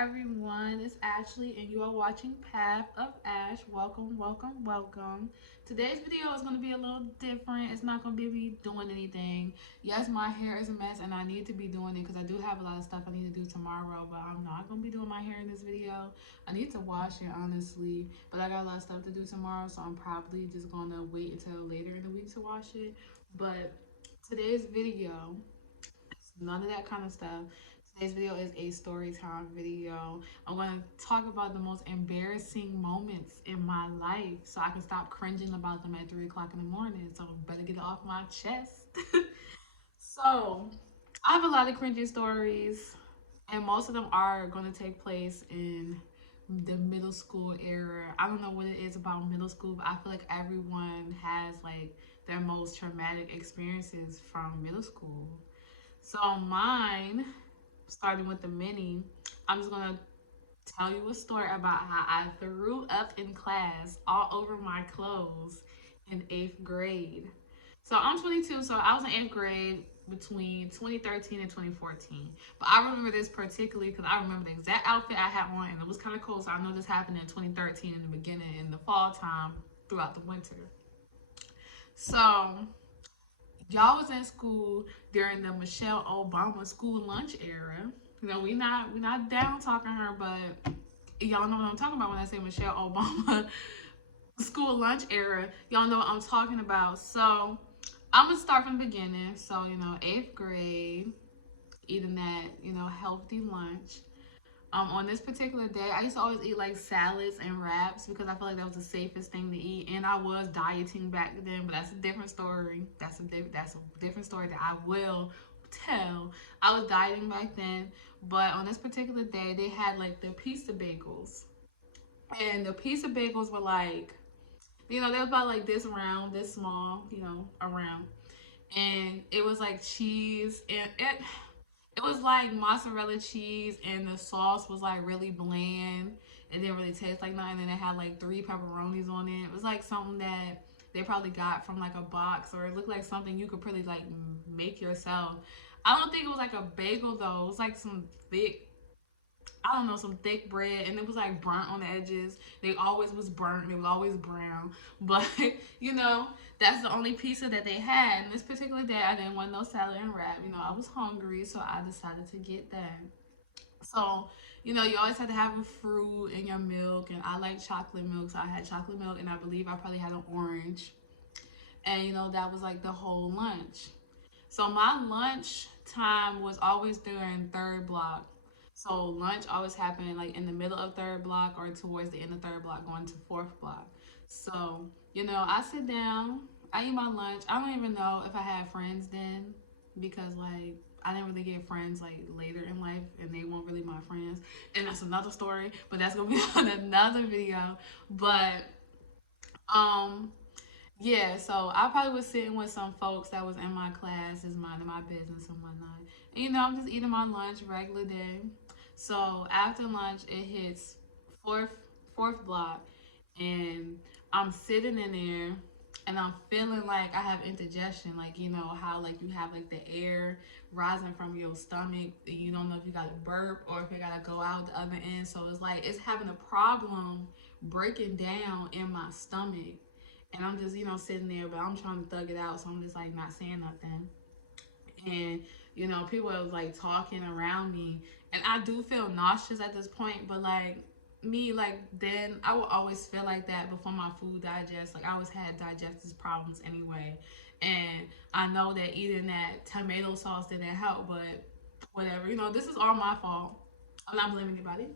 everyone. It's Ashley, and you are watching Path of Ash. Welcome, welcome, welcome. Today's video is going to be a little different. It's not going to be me doing anything. Yes, my hair is a mess, and I need to be doing it because I do have a lot of stuff I need to do tomorrow, but I'm not going to be doing my hair in this video. I need to wash it, honestly, but I got a lot of stuff to do tomorrow, so I'm probably just going to wait until later in the week to wash it. But today's video, none of that kind of stuff. Today's video is a story time video. I'm going to talk about the most embarrassing moments in my life so I can stop cringing about them at 3 o'clock in the morning. So I better get it off my chest. So I have a lot of cringy stories, and most of them are going to take place in the middle school era. I don't know what it is about middle school, but I feel like everyone has like their most traumatic experiences from middle school. So mine, starting with the mini, I'm just gonna tell you a story about how I threw up in class all over my clothes in 8th grade. So I'm 22, so I was in 8th grade between 2013 and 2014. But I remember this particularly because I remember the exact outfit I had on, and it was kind of cold. So I know this happened in 2013 in the beginning, in the fall time, throughout the winter. So y'all was in school during the Michelle Obama school lunch era. You know, we not down talking her, but y'all know what I'm talking about when I say Michelle Obama school lunch era. Y'all know what I'm talking about. So I'm gonna start from the beginning. So, 8th grade, eating that, healthy lunch. On this particular day, I used to always eat like salads and wraps because I feel like that was the safest thing to eat. And I was dieting back then, but that's a different story. That's a different story that I will tell. I was dieting back then, but on this particular day, they had like the pizza bagels, and the pizza bagels were like, they were about like this round, this small, around, and it was like cheese and it was like mozzarella cheese, and the sauce was like really bland. It didn't really taste like nothing. And it had like 3 pepperonis on it. It was like something that they probably got from like a box, or it looked like something you could probably like make yourself. I don't think it was like a bagel though. It was like some thick, I don't know, some thick bread, and it was like burnt on the edges. They always was burnt. They was always brown. But that's the only pizza that they had. And this particular day, I didn't want no salad and wrap. I was hungry, so I decided to get that. So, you always had to have a fruit in your milk, and I like chocolate milk, so I had chocolate milk, and I believe I probably had an orange. And that was like the whole lunch. So my lunch time was always during third block. So lunch always happened like in the middle of third block or towards the end of third block going to fourth block. So, I sit down, I eat my lunch. I don't even know if I had friends then because like I didn't really get friends like later in life, and they weren't really my friends. And that's another story, but that's gonna be on another video. But um yeah, so I probably was sitting with some folks that was in my class, is minding my business and whatnot. And I'm just eating my lunch regular day. So after lunch, it hits fourth fourth block, and I'm sitting in there, and I'm feeling like I have indigestion, like how like you have like the air rising from your stomach. You don't know if you got to burp or if you got to go out the other end. So it's like it's having a problem breaking down in my stomach. And I'm just, sitting there, but I'm trying to thug it out. So I'm just like not saying nothing. And, people are like talking around me. And I do feel nauseous at this point, but like me, like then I will always feel like that before my food digests. Like I always had digestive problems anyway. And I know that eating that tomato sauce didn't help, but whatever. This is all my fault. I'm not blaming anybody.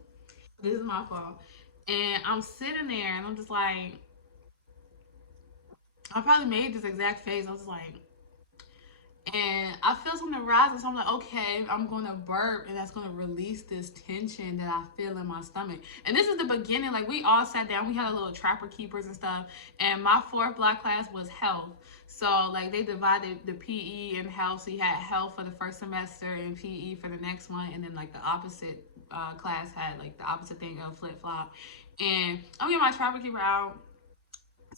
This is my fault. And I'm sitting there and I'm just like, I probably made this exact face. I was like, and I feel something rising. So I'm like, okay, I'm going to burp, and that's going to release this tension that I feel in my stomach. And this is the beginning. Like, we all sat down. We had a little trapper keepers and stuff. And my fourth block class was health. So, like, they divided the PE and health. So you had health for the first semester and PE for the next one. And then, like, the opposite class had, like, the opposite thing of flip-flop. And I'm getting my trapper keeper out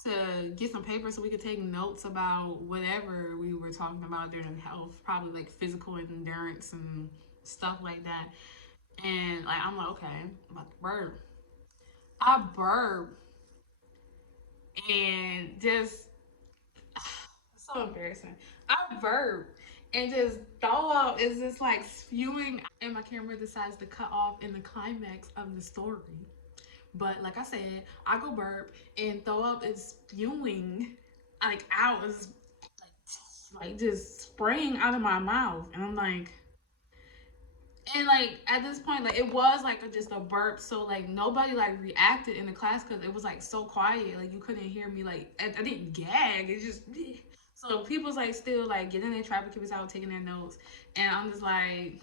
to get some paper so we could take notes about whatever we were talking about during health, probably like physical endurance and stuff like that. And like I'm like, okay, I'm about to burp. I burp and just so embarrassing. I burp and just throw up is just like spewing, and my camera decides to cut off in the climax of the story. But like I said, I go burp and throw up is spewing like out, is like just spraying out of my mouth, and I'm like, and like at this point, like it was like just a burp, so like nobody like reacted in the class because it was like so quiet, like you couldn't hear me, like I didn't gag, it just so people's like still like getting their traffic keepers out, taking their notes, and I'm just like,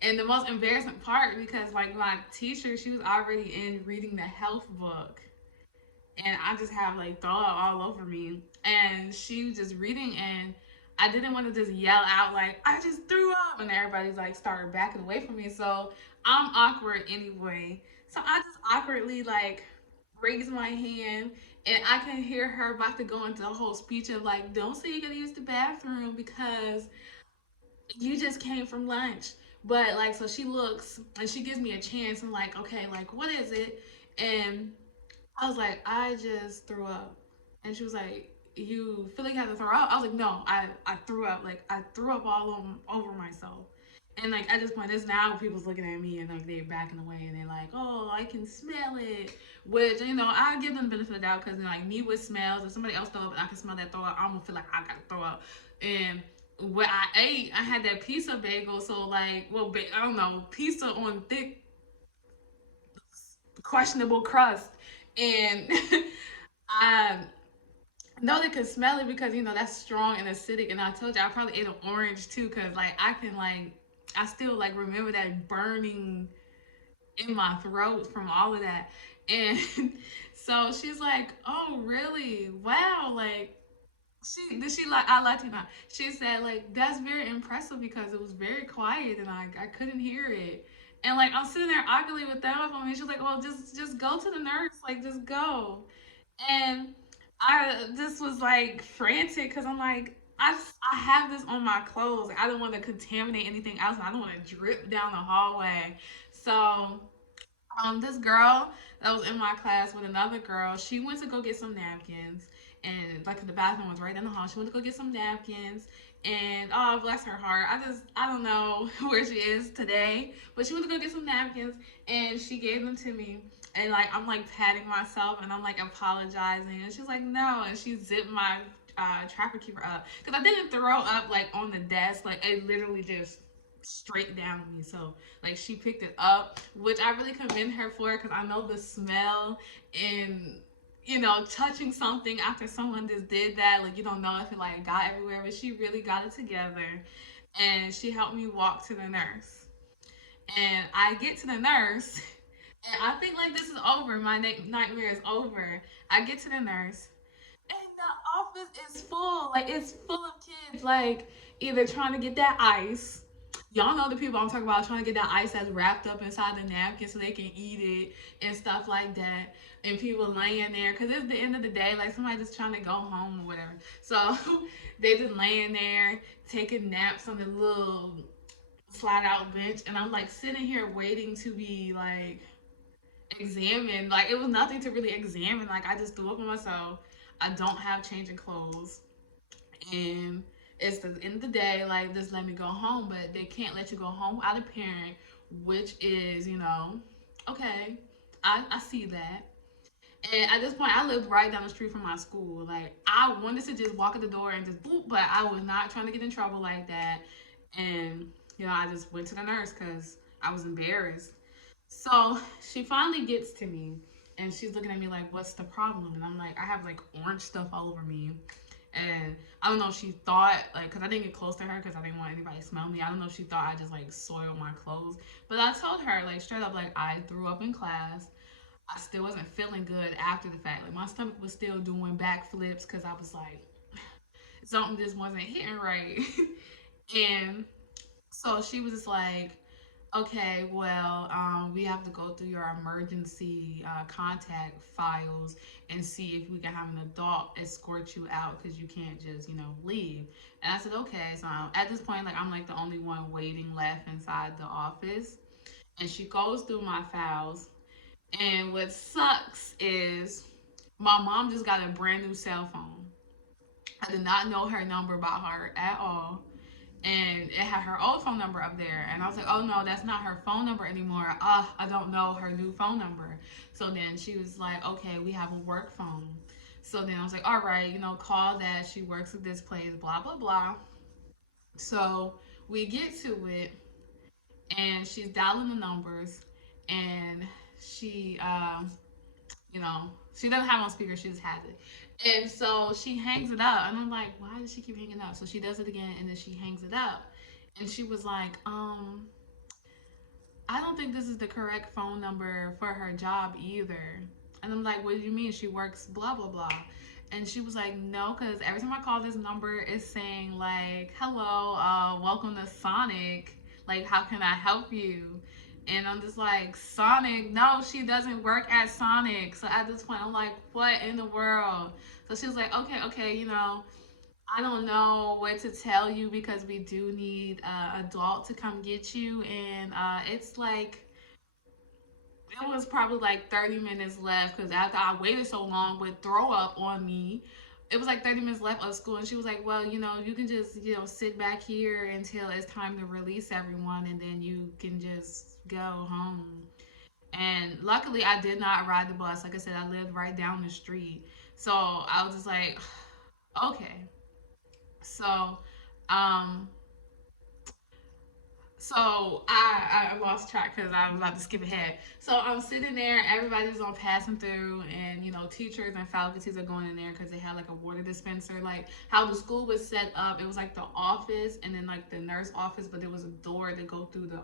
and the most embarrassing part because like my teacher, she was already in reading the health book, and I just have like throw up all over me. And she was just reading, and I didn't want to just yell out like I just threw up, and everybody's like started backing away from me. So I'm awkward anyway. So I just awkwardly like raise my hand, and I can hear her about to go into a whole speech of like, don't say you're gonna use the bathroom because you just came from lunch. But like, so she looks and she gives me a chance. I'm like, okay, like what is it? And I was like, I just threw up. And she was like, you feel like you had to throw up? I was like, no, I threw up. Like, I threw up all over myself. And like, at this point, it's now people's looking at me and like they're backing away and they're like, oh, I can smell it. Which, you know, I give them the benefit of the doubt because, you know, like me with smells, if somebody else throw up and I can smell that throw up, I'm gonna feel like I gotta throw up. And what I ate, I had that pizza bagel. So, like, well, I don't know, pizza on thick, questionable crust. And I know they could smell it because you know that's strong and acidic. And I told you I probably ate an orange too because like I can like I still like remember that burning in my throat from all of that. And so she's like, "Oh, really? Wow!" Like she like I Latina. She said like that's very impressive because it was very quiet and I couldn't hear it. And like I'm sitting there arguing with them on me. She's like, "Well, just go to the nurse. Like just go." And I just was like frantic because I'm like, I have this on my clothes. I don't want to contaminate anything else. I don't want to drip down the hallway. So this girl that was in my class with another girl, she went to go get some napkins, and like the bathroom was right down the hall. She went to go get some napkins, and oh bless her heart, I don't know where she is today, but she went to go get some napkins, and she gave them to me. And like I'm like patting myself and I'm like apologizing, and she's like no, and she zipped my trapper keeper up because I didn't throw up like on the desk, like it literally just straight down to me. So like she picked it up, which I really commend her for because I know the smell and you know touching something after someone just did that, like you don't know if it like got everywhere, but she really got it together, and she helped me walk to the nurse. And I get to the nurse, and I think like this is over. My nightmare is over. I get to the nurse, and the office is full. Like it's full of kids, like either trying to get that ice. Y'all know the people I'm talking about, trying to get that ice that's wrapped up inside the napkin so they can eat it and stuff like that. And people laying there because it's the end of the day, like somebody just trying to go home or whatever. So they just laying there taking naps on the little slide out bench, and I'm like sitting here waiting to be like examined. Like it was nothing to really examine. Like I just threw up on myself. I don't have changing clothes, and it's the end of the day. Like just let me go home, but they can't let you go home without a parent, which is you know, okay. I see that. And at this point, I lived right down the street from my school. Like I wanted to just walk at the door and just boop, but I was not trying to get in trouble like that. And you know, I just went to the nurse because I was embarrassed. So she finally gets to me and she's looking at me like, what's the problem? And I'm like, I have like orange stuff all over me. And I don't know if she thought, like, because I didn't get close to her because I didn't want anybody to smell me. I don't know if she thought I just like soiled my clothes. But I told her, like, straight up, like, I threw up in class. I still wasn't feeling good after the fact. Like, my stomach was still doing backflips because I was like, something just wasn't hitting right. And so she was just like, okay, well, we have to go through your emergency contact files and see if we can have an adult escort you out because you can't just, you know, leave. And I said, okay. So at this point, like, I'm like the only one waiting left inside the office. and she goes through my files. And what sucks is my mom just got a brand new cell phone. I did not know her number by heart at all. And it had her old phone number up there. And I was like, oh no, that's not her phone number anymore. I don't know her new phone number. So then she was like, okay, we have a work phone. So then I was like, all right, call that. She works at this place, blah, blah, blah. So we get to it, and she's dialing the numbers, and she, you know, she doesn't have it on speaker, she just has it. And so she hangs it up, and I'm like, why does she keep hanging up? So she does it again, and then she hangs it up. And she was like, I don't think this is the correct phone number for her job either. And I'm like, what do you mean? She works blah, blah, blah. And she was like, no, because every time I call this number, it's saying, like, hello, welcome to Sonic. Like, how can I help you? And I'm just like, Sonic? No, she doesn't work at Sonic. So at this point, I'm like, what in the world? So she was like, okay, okay, I don't know what to tell you because we do need an adult to come get you. And it's like, it was probably like 30 minutes left because after I waited so long with throw up on me, it was like 30 minutes left of school. And she was like, well, you can just, sit back here until it's time to release everyone, and then you can just go home. And luckily, I did not ride the bus. Like I said, I lived right down the street. So I was just like, okay. So, um, so I lost track because I was about to skip ahead. So I'm sitting there, everybody's on passing through, and teachers and faculties are going in there because they had like a water dispenser. Like how the school was set up, it was like the office and then like the nurse office, but there was a door to go through the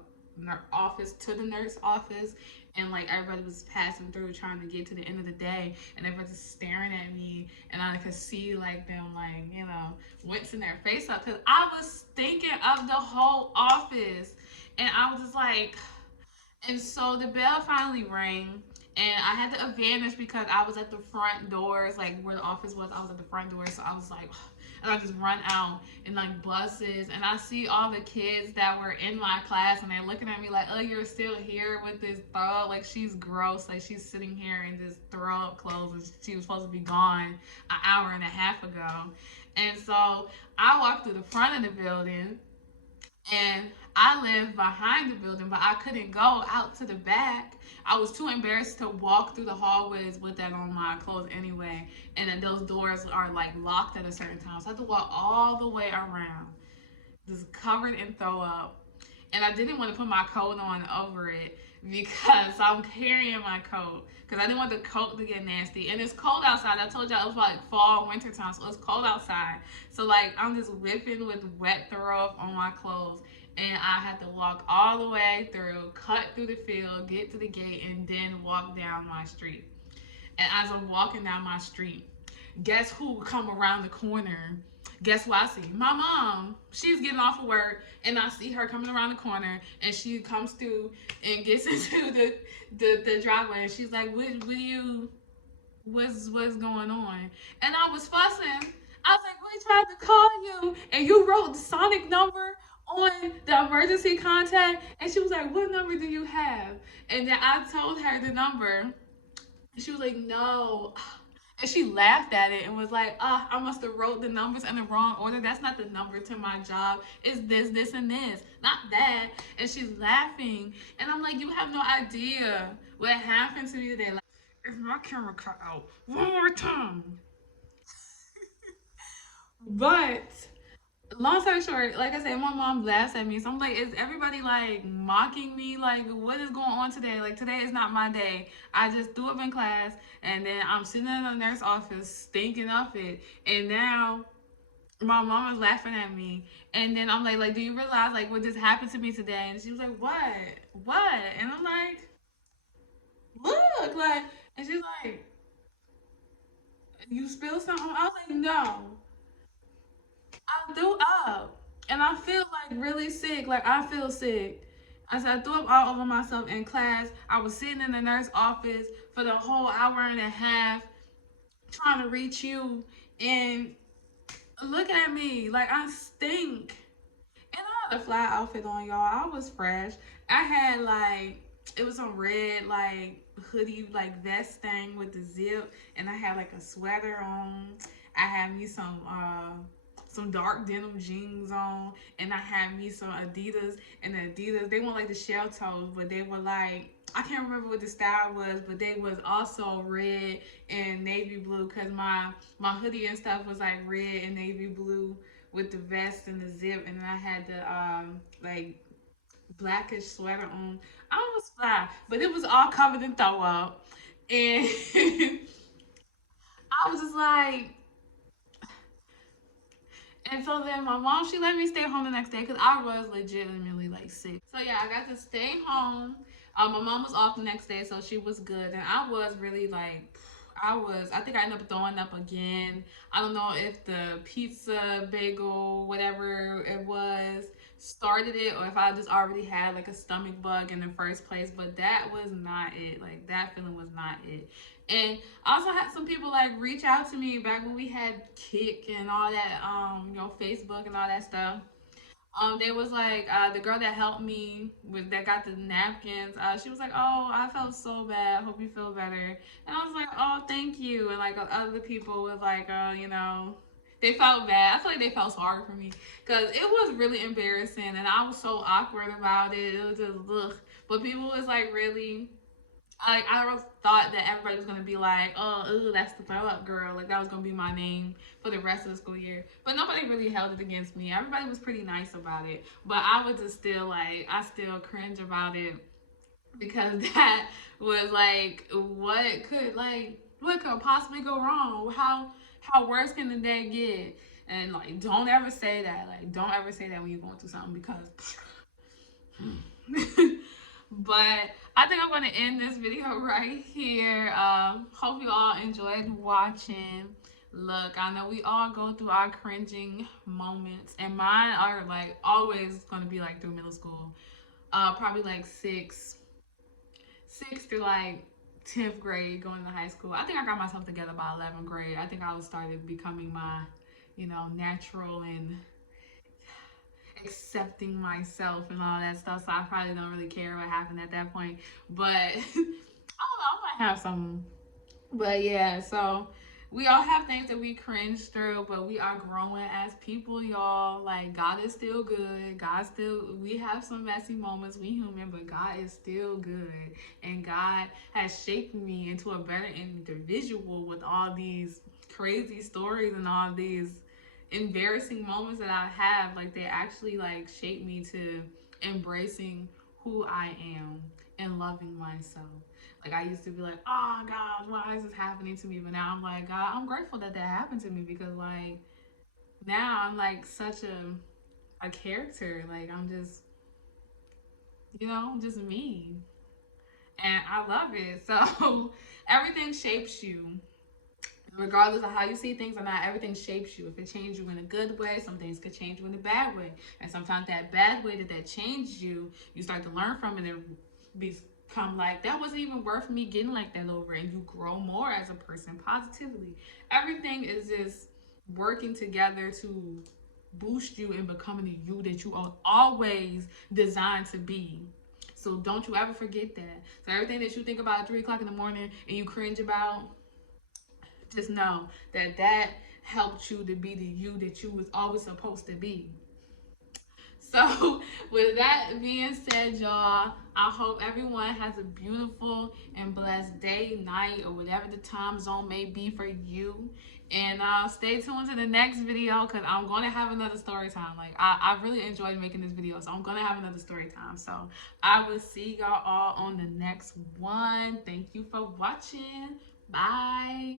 office to the nurse office, and like everybody was passing through trying to get to the end of the day, and everybody's staring at me, and I could see like them like wincing their face up because I was thinking of the whole office, and I was just like, and so the bell finally rang, and I had the advantage because I was at the front doors, like where the office was. I was at the front door, so I was like, and I just run out in like buses, and I see all the kids that were in my class, and they're looking at me like, "Oh, you're still here with this throw up? Like she's gross. Like she's sitting here in this throw up clothes, and she was supposed to be gone an hour and a half ago." And so I walked through the front of the building, and I lived behind the building, but I couldn't go out to the back. I was too embarrassed to walk through the hallways with that on my clothes anyway. And then those doors are like locked at a certain time. So I had to walk all the way around, just covered in throw up. And I didn't want to put my coat on over it because I'm carrying my coat. Because I didn't want the coat to get nasty. And it's cold outside. I told y'all it was like fall, winter time. So it's cold outside. So like I'm just whipping with wet throw up on my clothes. And I had to walk all the way through, cut through the field, get to the gate, and then walk down my street. And as I'm walking down my street, guess who come around the corner? Guess what I see? My mom. She's getting off of work, and I see her coming around the corner, and she comes through and gets into the driveway, and she's like, what's going on? And I was fussing. I was like, we tried to call you, and you wrote the Sonic number on the emergency contact. And she was like, what number do you have? And then I told her the number, and she was like, no. And she laughed at it and was like, I must have wrote the numbers in the wrong order. That's not the number to my job. It's this, this, and this, not that. And she's laughing. And I'm like, you have no idea what happened to me today. Like, if my camera cut out one more time. But long story short, like I said, my mom laughs at me. So I'm like, is everybody like mocking me? Like, what is going on today? Like, today is not my day. I just threw up in class, and then I'm sitting in the nurse office thinking of it. And now my mom is laughing at me. And then I'm like, do you realize like what just happened to me today? And she was like, what? What? And I'm like, look, like, and she's like, you spilled something? I was like, no. I threw up, and I feel like really sick. Like I feel sick. I said I threw up all over myself in class. I was sitting in the nurse office for the whole hour and a half trying to reach you, and look at me like I stink. And I had a fly outfit on, y'all. I was fresh. I had like, it was some red like hoodie like vest thing with the zip, and I had like a sweater on. I had me some dark denim jeans on, and I had me some Adidas, and the Adidas, they weren't like the shell toes, but they were like, I can't remember what the style was, but they was also red and navy blue, cause my hoodie and stuff was like red and navy blue with the vest and the zip, and then I had the like blackish sweater on. I was fly, but it was all covered in throw up, and I was just like, and so then my mom, she let me stay home the next day because I was legitimately like sick. So yeah, I got to stay home. My mom was off the next day, so she was good, and I was really like, I think I ended up throwing up again. I don't know if the pizza, bagel, whatever it was, started it, or if I just already had like a stomach bug in the first place, but that was not it. Like, that feeling was not it. And I also had some people like reach out to me back when we had Kick and all that, Facebook and all that stuff. They was like, the girl that helped me with that got the napkins. She was like, "Oh, I felt so bad. Hope you feel better." And I was like, "Oh, thank you." And like other people was like, they felt bad. I feel like they felt sorry for me because it was really embarrassing, and I was so awkward about it. It was just ugh. But people was like really, I thought that everybody was gonna be like, "Oh, ooh, that's the throw up girl." Like, that was gonna be my name for the rest of the school year. But nobody really held it against me. Everybody was pretty nice about it. But I was just still like, I still cringe about it because that was like, what could possibly go wrong? How worse can the day get? And like, don't ever say that. Like, don't ever say that when you're going through something because. But I think I'm going to end this video right here. Hope you all enjoyed watching. Look, I know we all go through our cringing moments, and mine are like always going to be like through middle school. Probably like sixth through like 10th grade going to high school. I think I got myself together by 11th grade. I think I was started becoming my, natural and accepting myself and all that stuff. So I probably don't really care what happened at that point. But I don't know, I might have some. But yeah, so we all have things that we cringe through, but we are growing as people, y'all. Like, God is still good. We have some messy moments. We human, but God is still good. And God has shaped me into a better individual with all these crazy stories and all these embarrassing moments that I have. Like, they actually like shape me to embracing who I am and loving myself. Like, I used to be like, "Oh God, why is this happening to me?" But now I'm like, God, I'm grateful that happened to me because like now I'm like such a character. Like, I'm just, just me, and I love it. So everything shapes you. Regardless of how you see things or not, everything shapes you. If it changed you in a good way, some things could change you in a bad way. And sometimes that bad way that changed you, you start to learn from it and become like, that wasn't even worth me getting like that over. And you grow more as a person positively. Everything is just working together to boost you in becoming the you that you are always designed to be. So don't you ever forget that. So everything that you think about at 3 o'clock in the morning and you cringe about, just know that helped you to be the you that you was always supposed to be. So with that being said, y'all, I hope everyone has a beautiful and blessed day, night, or whatever the time zone may be for you. And stay tuned to the next video because I'm going to have another story time. Like, I really enjoyed making this video, so I'm going to have another story time. So I will see y'all all on the next one. Thank you for watching. Bye.